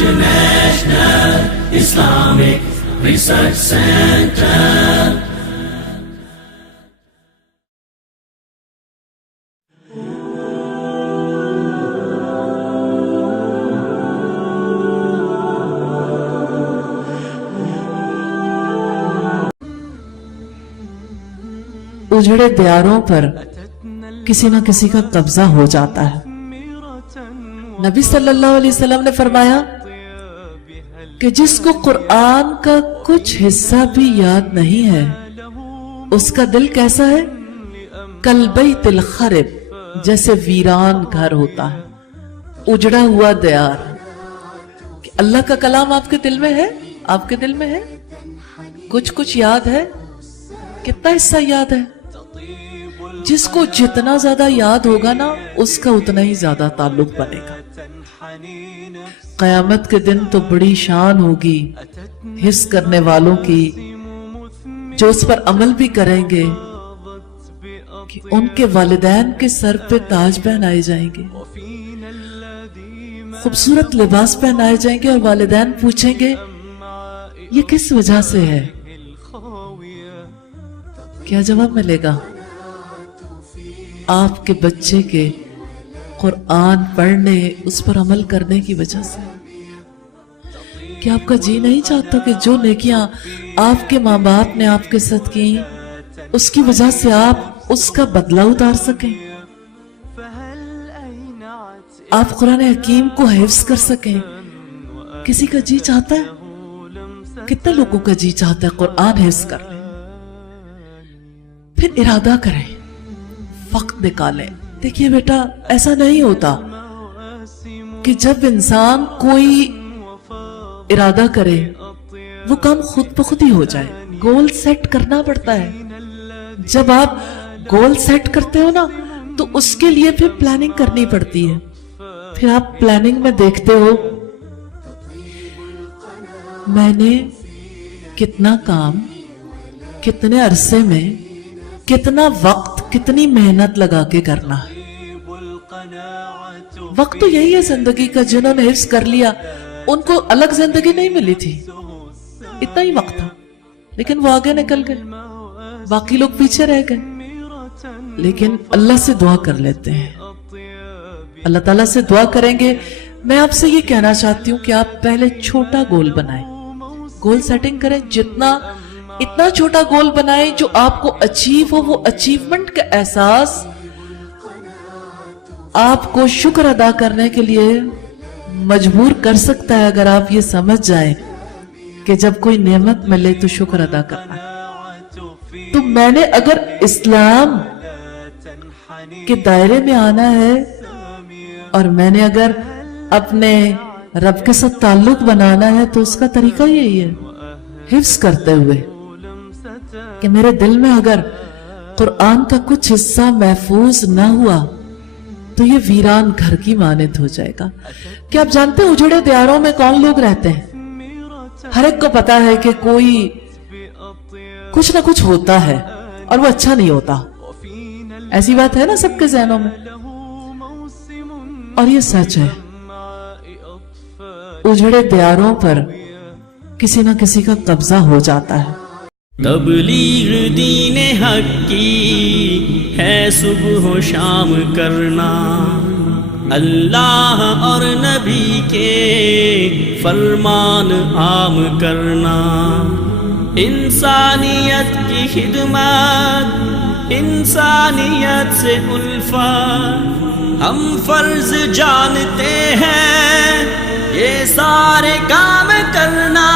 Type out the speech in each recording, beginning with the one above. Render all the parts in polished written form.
International Islamic Research Center. उजड़े दियारों पर किसी न किसी का कब्जा हो जाता है। नबी सल्लल्लाहु अलैहि वसल्लम ने फरमाया कि जिसको कुरान का कुछ हिस्सा भी याद नहीं है उसका दिल कैसा है, कल बैतिल खरिब, जैसे वीरान घर होता है, उजड़ा हुआ दियार। कि अल्लाह का कलाम आपके दिल में है, आपके दिल में है, कुछ याद है, कितना हिस्सा याद है? जिसको जितना ज्यादा याद होगा ना उसका उतना ही ज्यादा ताल्लुक बनेगा। क़यामत के दिन तो बड़ी शान होगी हिफ्ज़ करने वालों की, जो उस पर अमल भी करेंगे कि उनके वालिदैन के सर पे ताज पहनाए जाएंगे, खूबसूरत लिबास पहनाए जाएंगे, और वालिदैन पूछेंगे ये किस वजह से है? क्या जवाब मिलेगा? आपके बच्चे के कुरान पढ़ने, उस पर अमल करने की वजह से। क्या आपका जी नहीं चाहता कि जो नेकियां आपके माँ बाप ने आपके साथ की उसकी वजह से आप उसका बदला उतार सकें, आप कुरान हकीम को हिफ्ज़ कर सकें? किसी का जी चाहता है? कितने लोगों का जी चाहता है कुरान हिफ्ज़ कर लें? फिर इरादा करें, वक्त निकालें। देखिए बेटा, ऐसा नहीं होता कि जब इंसान कोई इरादा करे वो काम खुद ब खुद ही हो जाए। गोल सेट करना पड़ता है। जब आप गोल सेट करते हो ना तो उसके लिए फिर प्लानिंग करनी पड़ती है। फिर आप प्लानिंग में देखते हो मैंने कितना काम, कितने अरसे में, कितना वक्त, कितनी मेहनत लगा के करना है। वक्त तो यही है जिंदगी का। जिन्होंने हिफ्ज़ कर लिया उनको अलग जिंदगी नहीं मिली थी, इतना ही वक्त था, लेकिन वो आगे निकल गए, बाकी लोग पीछे रह गए। लेकिन अल्लाह से दुआ कर लेते हैं, अल्लाह ताला से दुआ करेंगे। मैं आपसे ये कहना चाहती हूँ कि आप पहले छोटा गोल बनाएं, गोल सेटिंग करें। इतना छोटा गोल बनाएं जो आपको अचीव हो, वो अचीवमेंट का एहसास आपको शुक्र अदा करने के लिए मजबूर कर सकता है। अगर आप ये समझ जाएं कि जब कोई नेमत मिले तो शुक्र अदा करना है। तो मैंने अगर इस्लाम के दायरे में आना है और मैंने अगर अपने रब के साथ ताल्लुक बनाना है तो उसका तरीका यही है, हिफ्ज़ करते हुए कि मेरे दिल में अगर कुरान का कुछ हिस्सा महफूज ना हुआ तो ये वीरान घर की मानद हो जाएगा। क्या आप जानते हैं उजड़े दियारों में कौन लोग रहते हैं? हर एक को पता है कि कोई कुछ ना कुछ होता है और वो अच्छा नहीं होता। ऐसी बात है ना सबके ज़हनों में, और ये सच है। उजड़े दियारों पर किसी ना किसी का कब्जा हो जाता है। तबलीग दीने हक की है सुबह शाम करना, अल्लाह और नबी के फरमान आम करना, इंसानियत की खिदमत, इंसानियत से उल्फत हम फर्ज जानते हैं, ये सारे काम करना।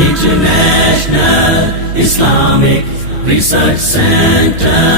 International Islamic Research Center.